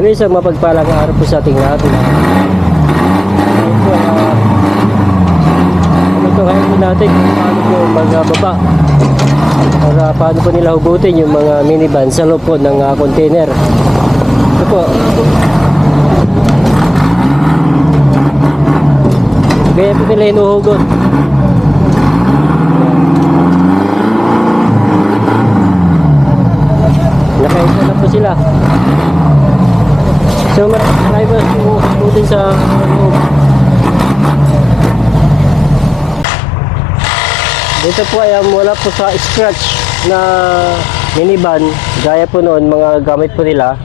Muli isang mapagpalang araw po sa ating lahat. Ito ngayon natin kung paano po magbaba para paano po nila hugutin yung mga minivan sa loob po ng container. Ito po. Kaya po nila hinuhugot. Nakaisa na po sila. So marami po hugutin sa loob. Dito po ay wala po sa scratch na minivan. Gaya po noon, mga gamit po nila.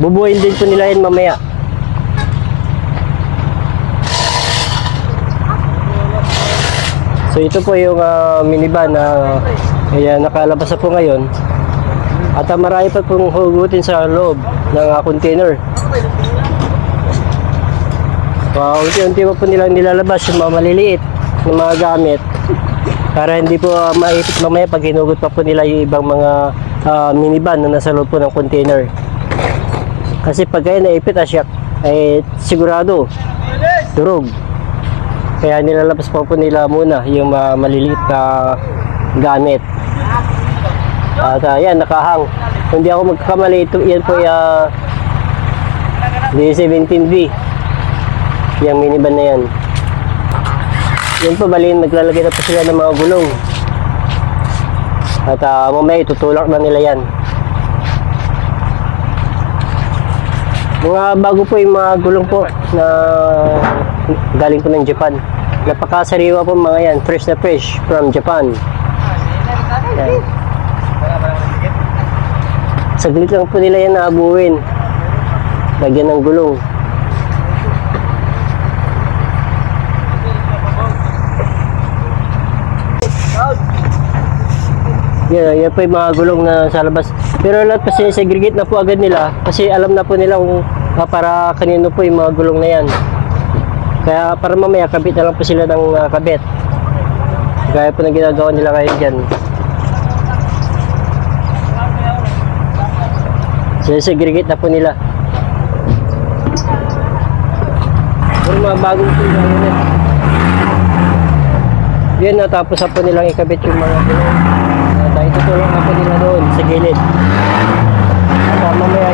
Bubuhayin din po nila yun mamaya. So ito po yung minivan na nakalabas na po ngayon. At marami pa pong hugutin sa loob ng container. Unti-unti po nilang nilalabas yung mga maliliit ng mga gamit para hindi po maipit mamaya pag hinugot pa po nila yung ibang mga minivan na nasa loob po ng container. Kasi pag kayo naipit asyak ay sigurado durog. Kaya nilalabas pa po nila muna yung maliliit na gamit. At yan, nakahang. Hindi ako magkakamali, ito yan po yung D17V, yung minivan na yan. Yan po, baliin, naglalagay na po sila ng mga gulong. At mamaya itutulak na nila yan. Mga bago po yung mga gulong po na galing po ng Japan. Napakasariwa po mga yan, fresh na fresh from Japan. Yan. Saglit lang po nila yan naabuhin. Lagyan ng gulong. Yan po yung mga gulong na sa labas. Pero lahat pa segregate na po agad nila kasi alam na po nila kung para kanino po yung mga gulong na yan. Kaya para mamaya kabit na lang po sila ng kabit. Gaya po na ginagawa nila kayo dyan. Segregate na po nila. Pero mga bagong po yung yan, natapos na po nilang ikabit yung mga gulong. Dahil tutulong na po nila doon sa gilid. At mamaya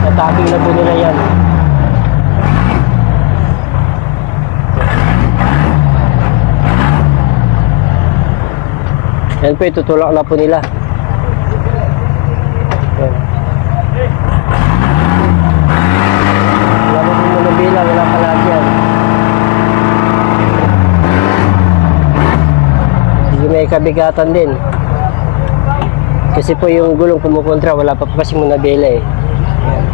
nataping na po nila yan. Yan po, itutulak na po nila. Yan. Wala po po nabila, wala pa lahat yan. Sige, may kabigatan din. Kasi po yung gulong kumukontra, wala pa po kasi muna nabila eh. Yan.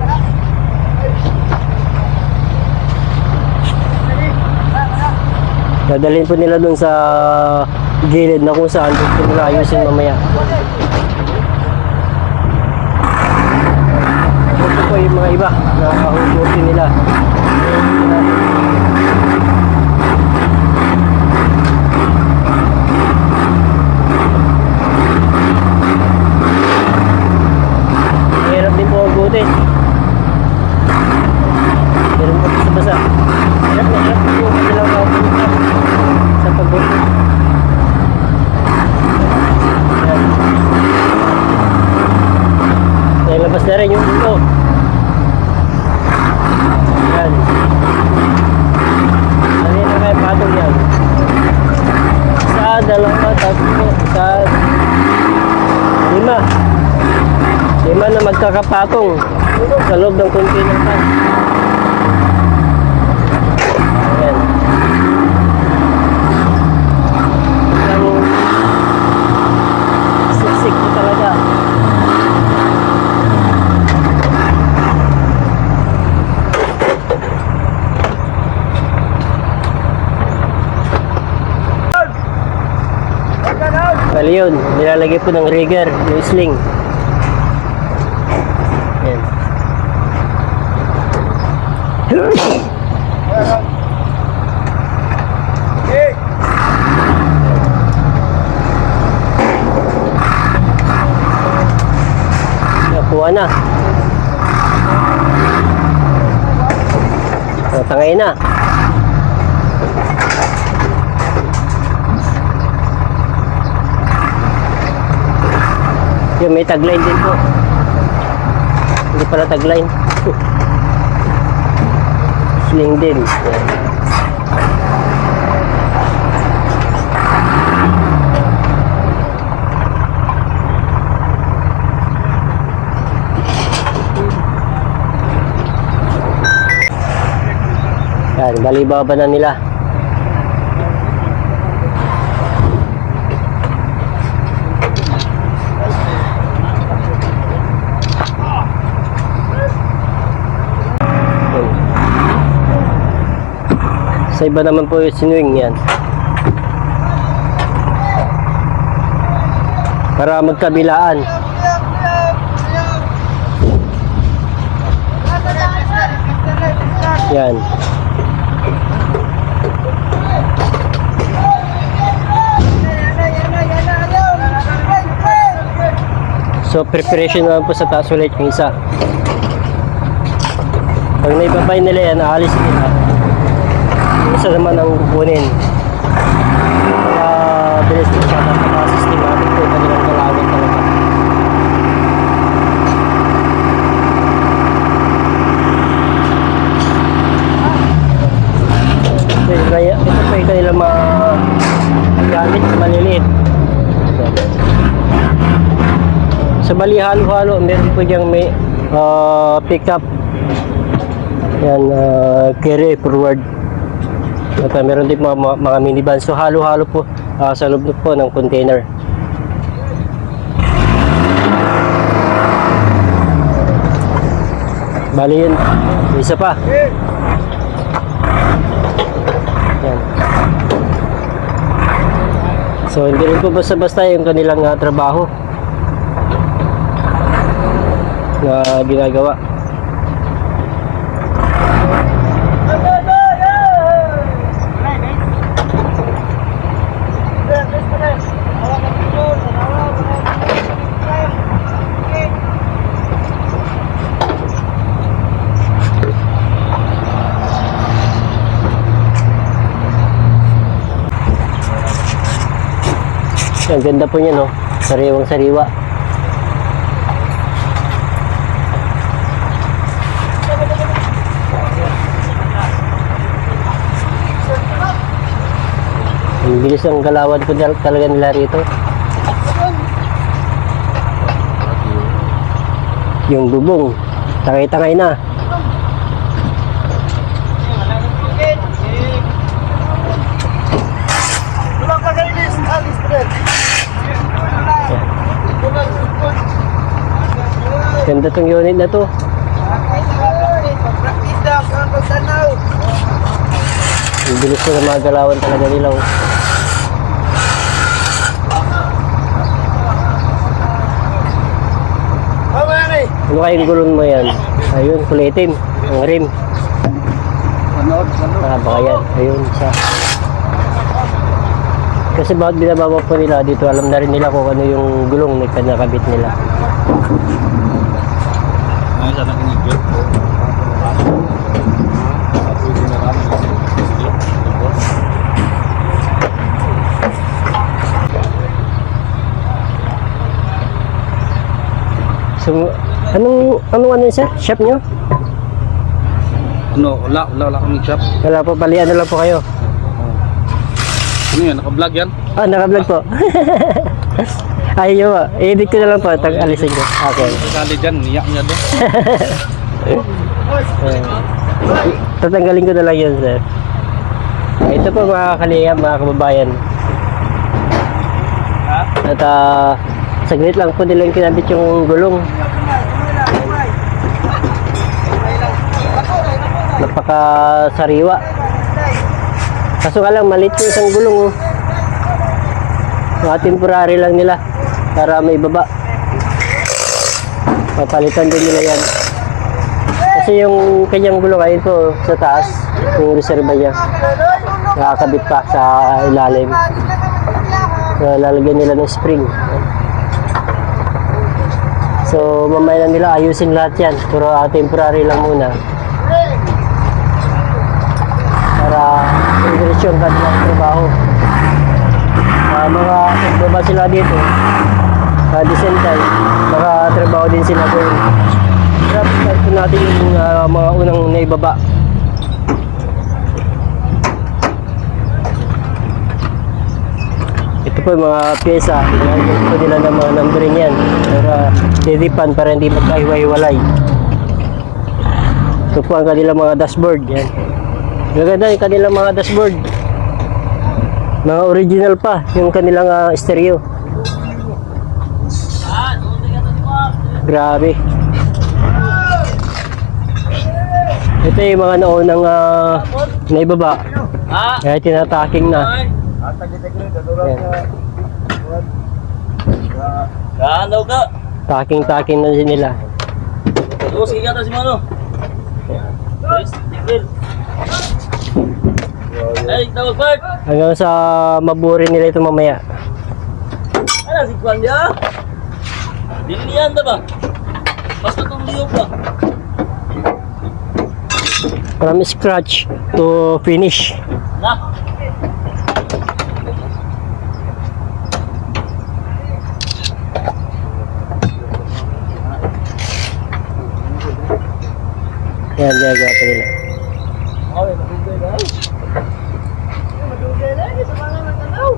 Dadalhin po nila dun sa gilid na kung saan po nila ayusin mamaya. Ito po yung mga iba na hugutin nila. Mahirap din po hugutin. Meron po sa basa. Hirap na hirap po kanilang hugutin sa pagbutin. Labas na rin yung ulo. Yan. Ano yun na kayo patong yan? Isa, dalawa, tatlo, isa, lima. Lima na magkakapatong sa loob ng container pan. Yan. Siksik po talaga. Bali yun, nilalagay po ng rigger, yung sling. Yan. ginawa na. Tangay na. Yung may tagline din po. Hindi pala tagline. Sling din. Yan. Yan, balibaba na nila. Sa iba naman po yung sinuwing yan. Para magkabilaan. Yan. So preparation naman po sa taas ulit yung isa. Pag naibabay nila yan, aalis nila. Yung isa naman ang kukunin. Kaya bilis din siya ng systematic po kanilang galawin talaga. Ito po yung kanilang mga gamit na maliliit. Sa bali halo-halo, meron po diyang may pick-up. Yan, carry forward. At meron din mga minivan. So halo-halo po sa loob po ng container. Bali yun, isa pa. Yan. So hindi rin po basta-basta yung kanilang trabaho na ginagawa. Ang ganda po niya, no? Sariwang sariwa. Ang bilis ang galawan po talaga nila rito. Yung bubong, tangay-tangay na. Ganda tong unit na to. Ang bilis ko na mga galawan talaga nila. Ano kayong gulong mo yan? Ayun, kulay itim. Ang rim. Baka yan. Ayun, isa. Kasi bakit binababa po nila dito, alam na rin nila kung ano yung gulong na pinakabit nila. So, anong sir? Shop nyo? Wala kaming shop. Wala po, balian na lang po kayo. Ano yan? Naka-vlog yan? Ah, naka-vlog po. Ayun po, i-edit ko na lang po, alisin ko. Okay. Kasali dyan, niyak niya doon. Tatanggalin ko na lang yun, sir. Ito po mga kalingap, mga kababayan. At saglit lang po nilang kinabit yung gulong. Napakasariwa. Kaso nga lang, maliit yung isang gulong. Mga temporary lang nila para may baba. Papalitan din nila yan. Kasi yung kanyang gulong ayun po sa taas, yung reserva niya. Nakakabit pa sa ilalim. Lalagyan nila ng spring. So mamaya na nila ayusin lahat yan. Pero temporary lang muna. Para diretso ang kanilang trabaho. Mga pagbaba sila dito. At the same time, trabaho din sila doon. Start po natin yung mga unang naibaba. Ito po yung mga pyesa. Ginagawa po nila ng mga numbering yan. Para titipan para hindi magkahiwa-hiwalay. Ito po ang kanilang mga dashboard. Yan. Maganda yung kanilang mga dashboard. Mga original pa yung kanilang stereo. Grabe. Ito yung mga naunang naibaba. Kaya tinataking na. Gaan daw ka. Taking na din nila. Tapos kikata si Mano. Yes, tigil. Ay, tawag Bart. Hanggang sa maburin nila ito mamaya. Ano si Kwan dia? Dilihan da ba? Basta itong liyog ba? From scratch to finish. Na? Yan, gagawa pa nila. Okay, madugay na. Madugay na, sa mga matanaw.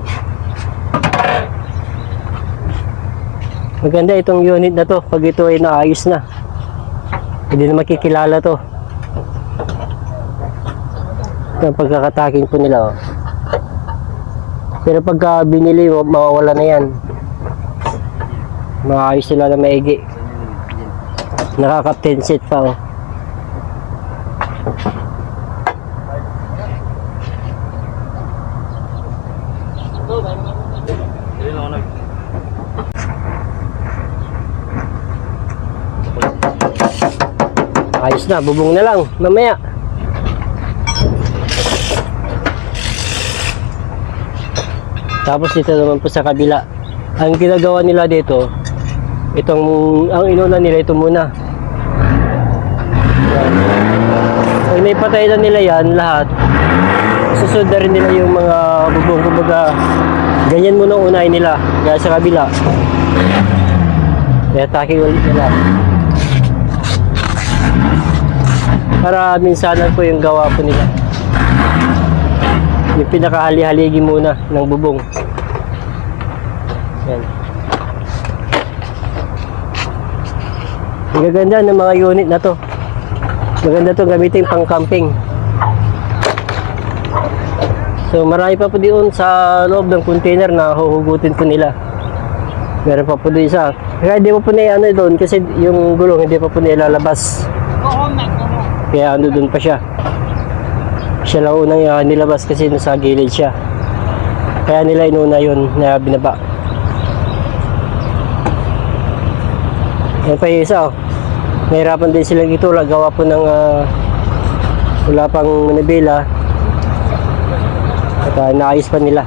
Maganda itong unit na to pag ito ay naayos na. Hindi na makikilala to. Ito ang pagkakataking po nila. Oh. Pero pagka binili, mawawala na yan. Maayos sila na maigi. Nakaka-10 set pa. Oh. Ayos na, bubong na lang mamaya. Tapos dito naman po sa kabila. Ang ginagawa nila dito, ang inuna nila ito muna. Yan. Pag naipatay na nila yan lahat, susunod na rin nila yung mga bubong. Kumbaga, ganyan muna unahin nila. Kaya sa kabila. Kaya taki ulit nila. Para minsanan po yung gawa po nila. Yung pinakahali-haligi muna ng bubong. Yan. Ang gaganda ng mga unit na to. Maganda to gamitin pang camping. So marami pa po doon sa loob ng container na huhugutin po nila. Meron pa po doon isa. Kaya hindi po na ano doon kasi yung gulong hindi pa po nilalabas. Kaya ano doon pa siya. Siya lang unang nilabas kasi nasa gilid siya. Kaya nila inuna yun na binaba. Yan pa yung isa. Oh. Nahirapan din silang itulak. Gawa po ng wala pang manibela. At naayos pa nila.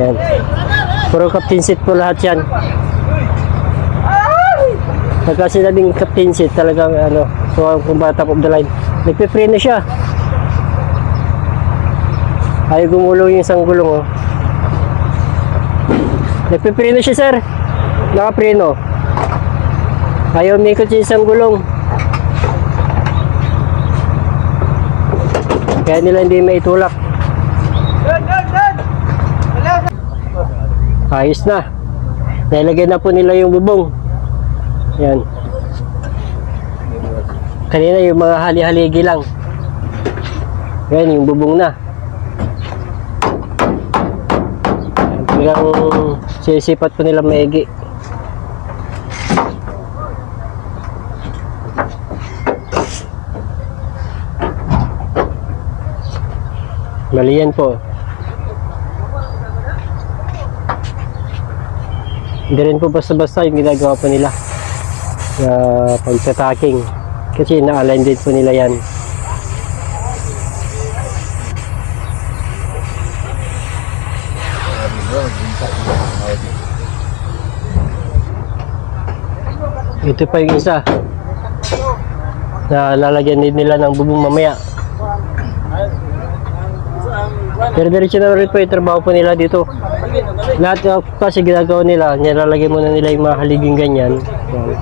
Yan. Puro captain seat po lahat yan. Pagka sinabing captain seat talagang ano, so kung ba top of the line. Nagpe-preno siya. Ayaw gumulong yung isang gulong. Oh. Nagpe-preno siya, sir. Naka-preno. Ayaw umikot yung isang gulong. Kaya nila hindi maitulak. Ayos na. Nailagay na po nila yung bubong. Yan. Kanina yung mga hali-haligi lang. Yan, yung bubong na. Talagang sisipat po nila maigi. Mali yan po. Hindi rin po basta-basta yung ginagawa po nila na pagtataking kasi na-align din po nila yan. Ito pa yung isa. Na lalagyan din nila ng bubong mamaya. Pero diretso na rin po yung trabaho po nila dito. Lahat kasi ginagawa nila, nilalagay muna nila yung mga haliging ganyan. Yan.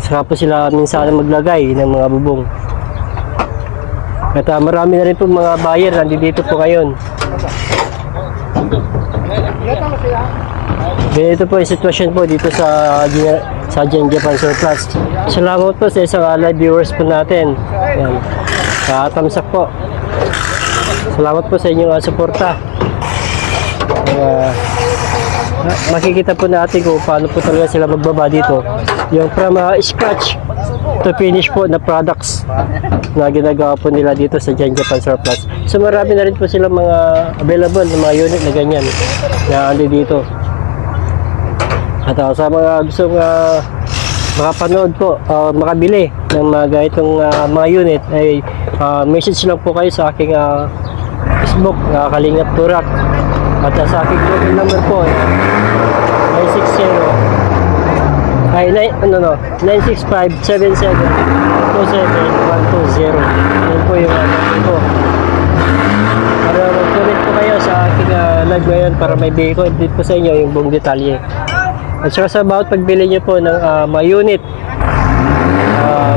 Saka po sila minsan maglagay ng mga bubong. At marami na rin po mga buyer nandito po ngayon. Ganito po yung sitwasyon po dito sa Gen Japan Surplus. Salamat po sa isang live viewers po natin. Yan. Thumbs up po. Salamat po sa inyong suporta. Makikita po natin kung paano po talaga sila magbaba dito. Yung from scratch to finish po na products na ginagawa po nila dito sa Gen Japan Surplus. So marami na rin po silang mga available na mga unit na ganyan na andi dito. At sa mga gustong makapanood po, makabili ng mga ganitong mga unit ay message lang po kayo sa aking Facebook, Kalingap Turak. At sa aking mobile number po, 965-77-27120. Yan po yung po. Para mag-comment po kayo sa aking live ngayon para may bigay ko update po sa inyo yung buong detalye. At saka sa about pagbili nyo po ng mga unit,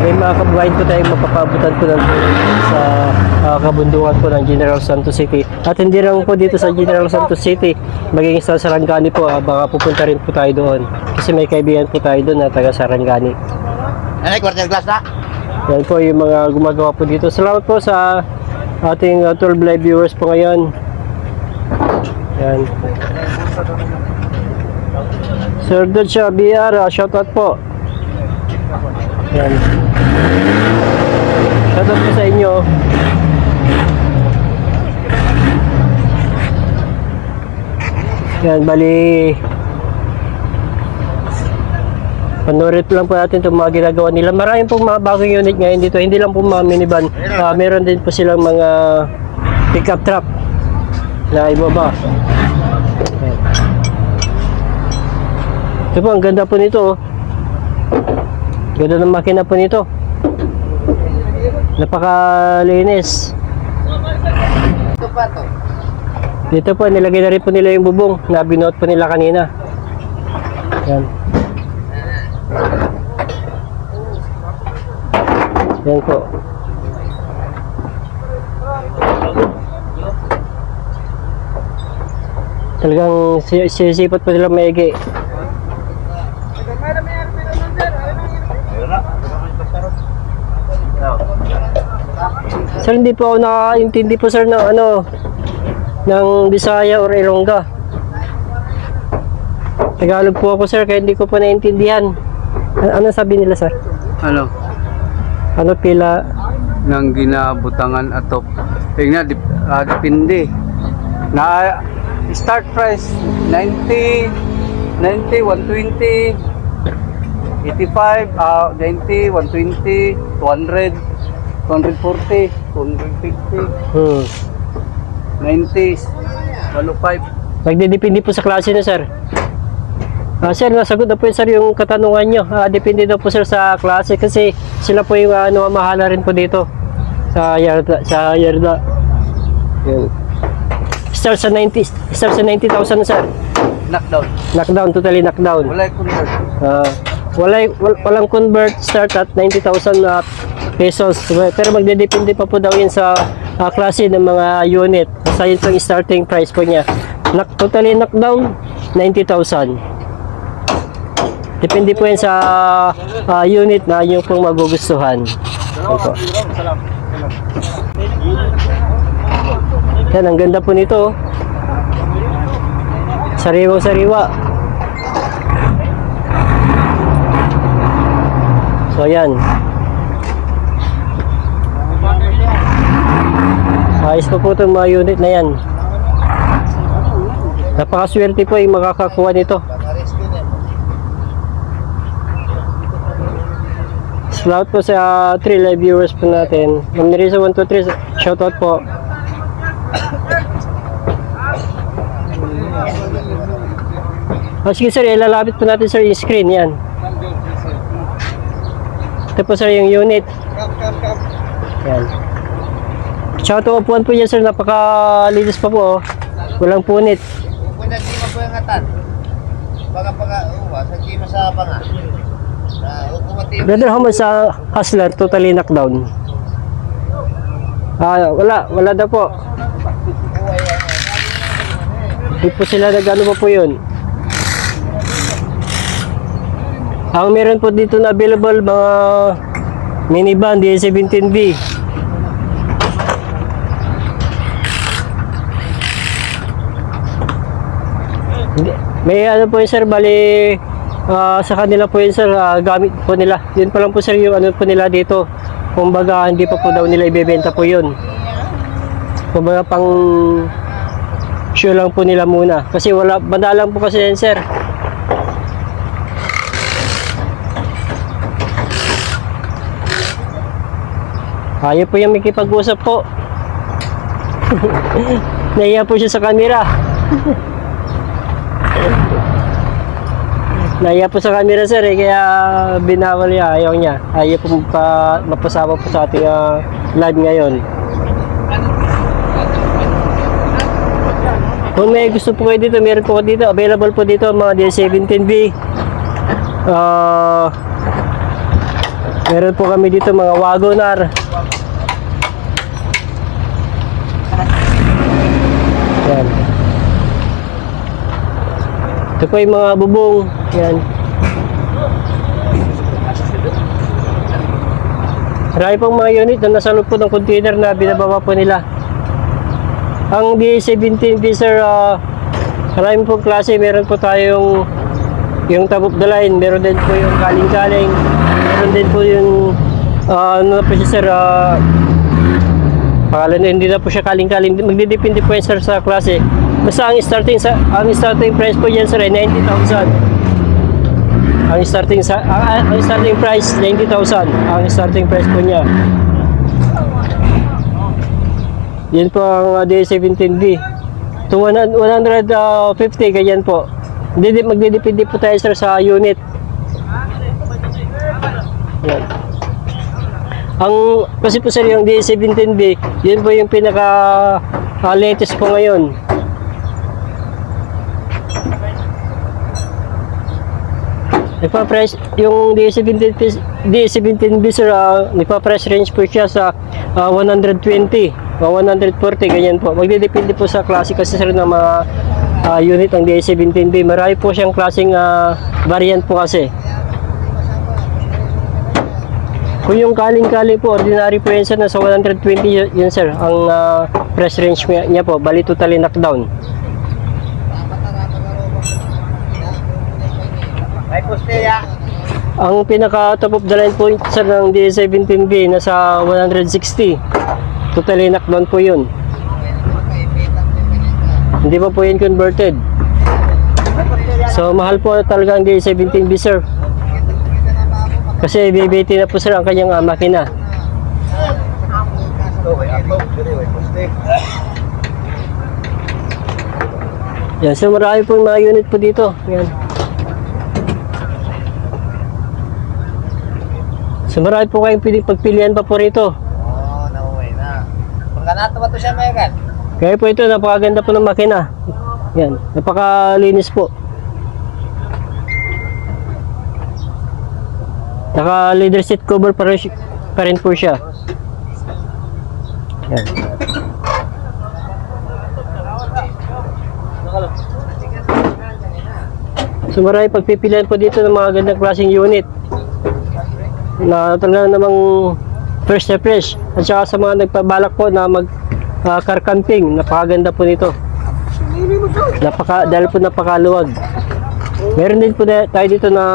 may mga kabuhayin po tayong mapapabutan po ng sa kabundukan po ng General Santos City. At hindi lang po dito sa General Santos City, maging sa Sarangani po, baka pupunta rin po tayo doon. Kasi may kaibigan po tayo doon na taga Sarangani. Ano, quarter glass na? Yan po yung mga gumagawa po dito. Salamat po sa ating 12 live viewers po ngayon. Yan. Sir Dodge BR, shoutout po. Yan. Shoutout po sa inyo. Yan, bali panoorin lang po natin itong mga ginagawa nila. Maraming pong mga bagong unit ngayon dito. Hindi lang po mga minivan. Meron din po silang mga pickup truck na ibaba. Yan. Ito po, ang ganda po nito. Ganda ng makina po nito. Napakalinis. Dito po, nilagay na rin po nila yung bubong na binuot po nila kanina. Yan. Yan po. Talagang sisipat po nila maigi. Sir, hindi po ako nakaintindi po sir ng ng Bisaya or Ilongga. Tagalog po ako sir, kaya hindi ko po naintindihan. Ano sabi nila sir? Ano? Ano pila? Nang ginabutangan atop. Tingnan, depende. Na start price 90, 120, 85, 90, 120, 200, 240, 250, 90s, 105. Nagdidepende po sa klase na sir. Sir, nasagot na po sir yung katanungan nyo. Depende daw po sir sa klase kasi sila po yung mahala rin po dito sa yarda. Yan. Start sa 90,000 sir. Knockdown. Knockdown, totally knockdown. Wala convert. Walang convert, start at 90,000 pesos. Pero magdedepende pa po daw yun sa klase ng mga unit. Basta yun yung starting price po niya. Totally knockdown, 90,000. Depende po yan sa unit na yung pong magugustuhan. Ito. Yan, ang ganda po nito. Sariwa-sariwa. So yan. Ayos po po itong mga unit na yan. Napakaswerte po yung makakakuha nito. Salamat po sa 3 live viewers po natin. Ma'am Nerissa 123, shoutout po. Sige sir, ilalapit po natin sir yung screen yan. Ito po sir yung unit. Yan. Tsaka ito upuan po yan sir, napakalinis pa po oh. Walang punit. Kung di mo po yung atan, sa di mo sa banga. Brother, how much sa Hustler totally knockdown? Wala daw po. Hindi po sila nag-ano pa po yun. Ang meron po dito na available mga minivan D17B. May ano po yun sir, bali sa kanila po yun sir, gamit po nila. Yun pa lang po sir yung ano po nila dito. Kumbaga hindi pa po daw nila ibebenta po yun. Kumbaga pang show lang po nila muna. Kasi wala, banda lang po kasi yan sir. Ayaw po yung makipag-usap po. Nahiya po siya sa camera. Nahiya po sa camera sir kaya binawal niya, ayaw niya. Ayaw po mapasama po sa ating live ngayon. Kung may gusto po kayo dito, meron po dito, available po dito mga D17B. Meron po kami dito mga Wagoner. Yan. Ito po yung mga bubong. Yan. Marami pong mga unit na nasa loob po ng container na binababa po nila. Ang D17B sir, marami pong klase. Meron po tayong yung top of the line. Meron din po yung kaling-kaling. Meron din po yung ano na po siya sir, pangalan na hindi na po siya kaling-kaling. Magdidepende po yan sir sa klase. Basta ang starting price po yan sir ay 90,000. Ang starting price 90,000. Ang starting price po niya. Yan po ang D17B. Ito 150 ganyan po. Magdidepende po tayo sir sa unit. Yan. Kasi po sir yung D17B, yun po yung pinaka latest po ngayon. Nagpa-price yung D17B sir, nagpa-price range po siya sa 120 o 140 ganyan po. Magdidepende po sa klase kasi sir ng mga unit ng D17B. Marami po siyang klaseng variant po kasi. Kung yung kaling-kaling po, ordinary po yun sir, nasa 120 yun sir, ang price range niya po, bali totally knockdown. Ang pinaka top of the line po sir ng D17B, nasa 160. Totally knockdown po yun. Hindi pa po yun converted. So mahal po talaga ang D17B sir. Kasi BBT na po sir ang kanyang makina. Yan, so marami po mga unit po dito. Yan. So marami po kayong pwedeng pagpilian pa po rito. Oo, nauwi na. Pagkanato ba ito siya, Megan? Kaya po ito, napakaganda po ng makina. Yan, napakalinis po. Naka leather seat cover pa rin po siya. Yan. So marami pagpipilian po dito ng mga gandang klaseng unit na talaga namang fresh na fresh. At saka sa mga nagpabalak po na mag car camping, napakaganda po nito. Dahil po napakaluwag. Meron din po tayo dito na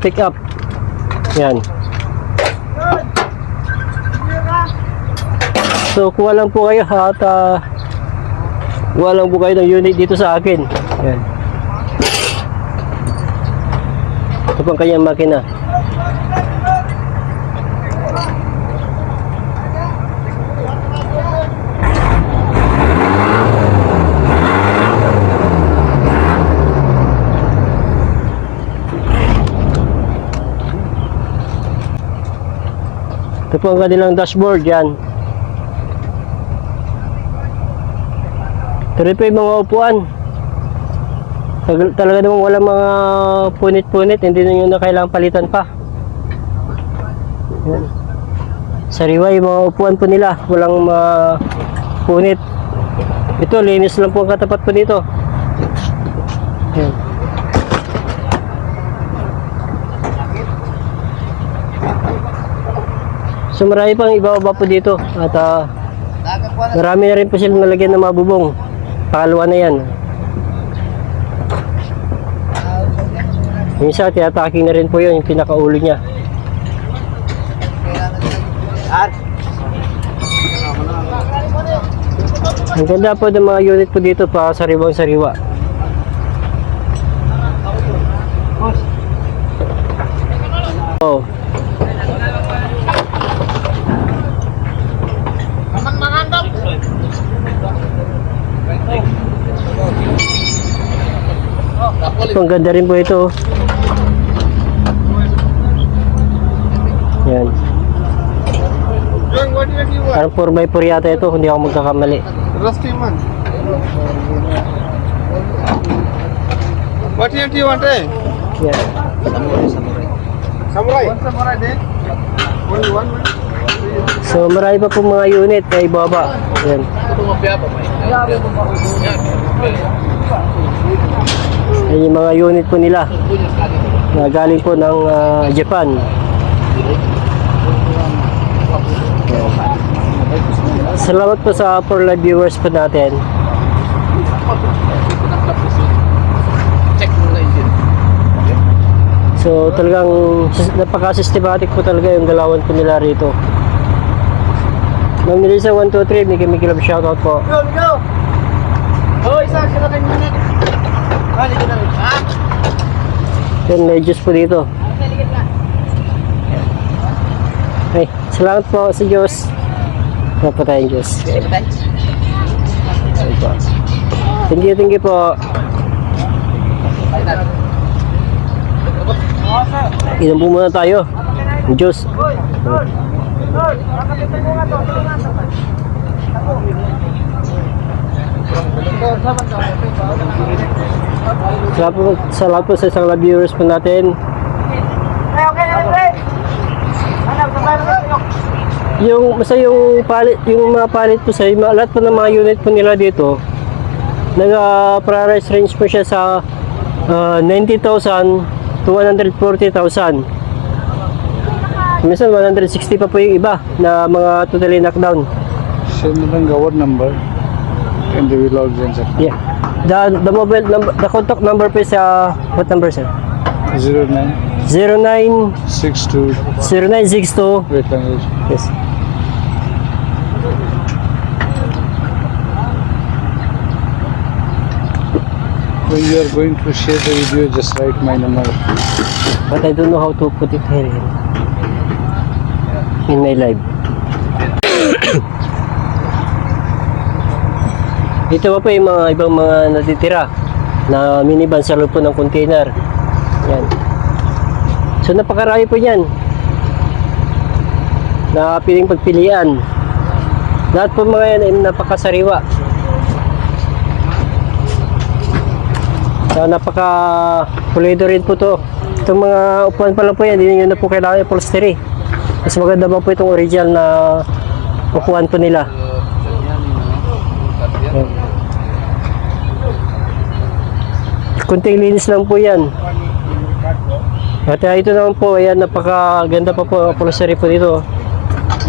pick up. Yan. So kuha lang po kayo at kuha lang po kayo ng unit dito sa akin. Yan. Ito po ang kanyang makina. Ito po ang kanilang dashboard, yan. Ito rin po yung mga upuan. Talaga namang walang mga punit-punit, hindi na yun na kailangang palitan pa. Yan. Sariwa yung mga upuan po nila, walang mga punit. Ito, linis lang po ang katapat po dito. Yan. So marami pang ibababa po dito at Nakakuha na. marami na rin po silang nalagyan ng mga bubong. Pakalawa na yan. Yung isa, tinataking na rin po yun, yung pinakaulo niya. Ang ganda po ng mga unit po dito pa sariwang sariwa. Oh. Ang ganda rin po ito. Yan. Parang 4x4 yata ito, hindi ako magkakamali. Rusty man. What do you want, eh? Yan. Samurai. One samurai, then. Only one. So marami pa po mga unit na ibaba. Yan. Yan yung mga unit po nila na galing po ng Japan. Salamat po sa for live viewers po natin. So talagang napaka-systematic po talaga yung galawan po nila rito. Ma'am Nilisa 123, may Club shoutout po. Go! Oh, isa sila kayo muna. Ah, dito na. Ah? Yan, may juice po dito. Okay, salamat po sa Diyos. Wala po tayong Diyos. Thank you po. Inom po muna tayo. Diyos. Salamat po sa isang live viewers po natin. Yung mga palit po sa lahat po ng mga unit po nila dito, price range po siya sa 90,000 to 140,000. Minsan 160 pa po yung iba na mga totally knockdown. Send me the award number and they will log in. Yeah. The mobile number, the contact number po sa what number, sir? 09 62. 0962. Wait lang. Yes. When you are going to share the video, just write my number. But I don't know how to put it here in my live. Dito pa po yung mga ibang mga natitira na minivan sa loob po ng container. Yan. So napakarami po yan na piling pagpilian. Lahat po mga yan ay napakasariwa. So napaka pulido rin po to. Itong mga upuan pa lang po yan, hindi nyo na po kailangan upholstery. Mas maganda pa po itong original na upuan po nila. Yan. Kunting linis lang po yan. At ito naman po, ayan, napakaganda pa po ang upholstery po dito.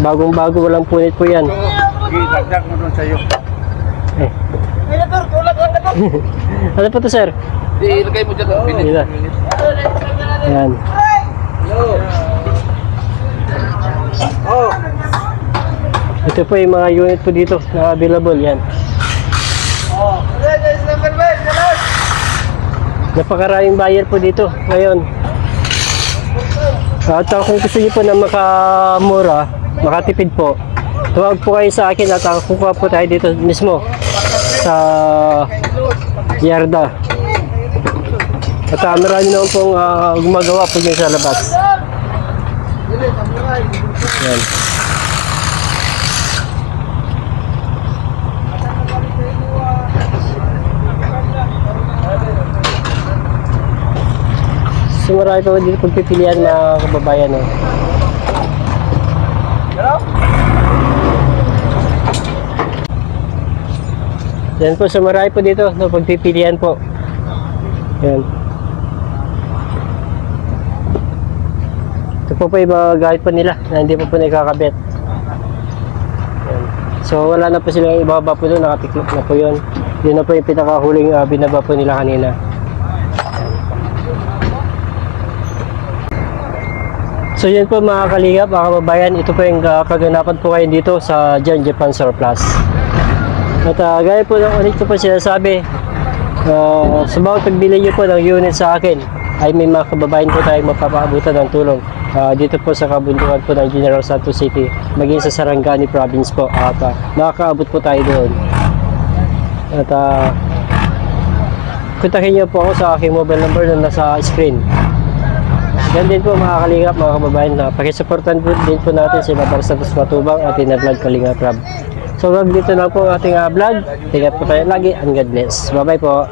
Bagong bago, walang punit po yan. Dagdag mo doon sa'yo. Eh. Ano po to, sir? Ilagay mo dyan. Dito. Ayan. Ito po yung mga unit po dito na available, yan. Napakaraming buyer po dito ngayon. At kung gusto niyo po na makamura, makatipid po, tawag po kayo sa akin at kukuha po tayo dito mismo sa yarda. At marami naman pong gumagawa po dyan sa labas. Yan. So marami pa dito pagpipilian mga kababayan. No? Yan po, so marami po dito no, pagpipilian po. Yan. Ito po yung mga gamit po nila na hindi po nakakabit. Yan. So wala na po silang ibaba po doon, nakatiklop na po yun. Yun na po yung pinakahuling binaba po nila kanina. So yun po mga kalingap, mga kababayan, ito po yung kaganapan po kayo dito sa John Japan Surplus. At gaya po ng ulit ko po sinasabi, sa bawat pagbili nyo po ng unit sa akin, ay may mga kababayan po tayong mapapaabutan ng tulong. Dito po sa kabundukan po ng General Santos City, maging sa Sarangani Province po. At nakakaabot po tayo doon. At kontakin nyo po ako sa aking mobile number na nasa screen. Yan din po mga kalingap, mga kababayan, na pakisuportan din po natin si Babar Santos Matubang at ina-vlog Kalingap Rob. So dito lang po ang ating vlog. Ingat po tayo lagi and God bless. Bye bye po.